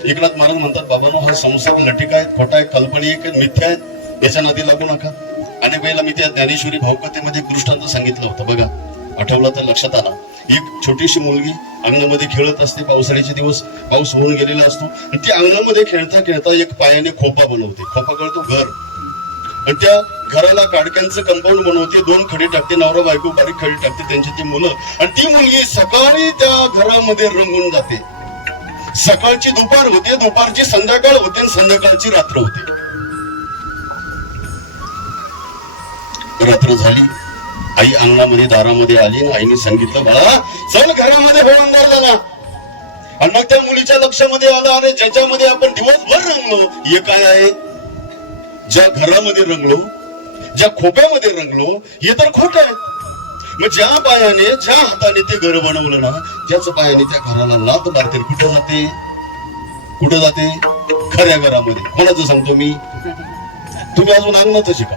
एकनाथ महाराज म्हणतात, बाबांनो, हा संसार लटिका आहेत, खोटा आहे, काल्पनिक आहे, मिथ्या आहेत, याच्या नादी लागू नका. अनेक वेळेला मी त्या ज्ञानेश्वरी भावकथेमध्ये दृष्टांत सांगितलं होतं बघा, आठवलं तर लक्षात आला. एक छोटीशी मुलगी अंगणामध्ये खेळत असते, पावसाळ्याचे दिवस, पाऊस होऊन गेलेला असतो, आणि ती अंगणामध्ये खेळता खेळता एक पायाने खोपा बनवते. खोपा कळतो, घर, आणि त्या घराला काडक्यांचं कंपाऊंड बनवते, 2 खडी टाकते, नवरा बायको बारीक खडी टाकते, त्यांची ती मुलं, आणि ती मुलगी सकाळी त्या घरामध्ये रंगून जाते. सकाळची दुपार होते, दुपारची संध्याकाळ होते, आणि संध्याकाळची रात्र होते. रात्र झाली, आई अंगणामध्ये दारामध्ये आली, आणि आईने सांगितलं, बाळा चल घरामध्ये हो, अंधार झाला. आणि मग त्या मुलीच्या लक्षामध्ये आलं, अरे ज्याच्यामध्ये आपण दिवसभर रंगलो, हे काय आहे? ज्या घरामध्ये रंगलो, ज्या खोप्यामध्ये रंगलो, हे तर खोट आहे. मग ज्या पायाने, ज्या हाताने ते घर बनवलं ना, त्याच पायाने त्या घराला लात मारते. कुठं जाते? कुठं जाते? खऱ्या घरामध्ये. कोणाचं सांगतो मी? तुम्ही अजून अंगणातच शिका.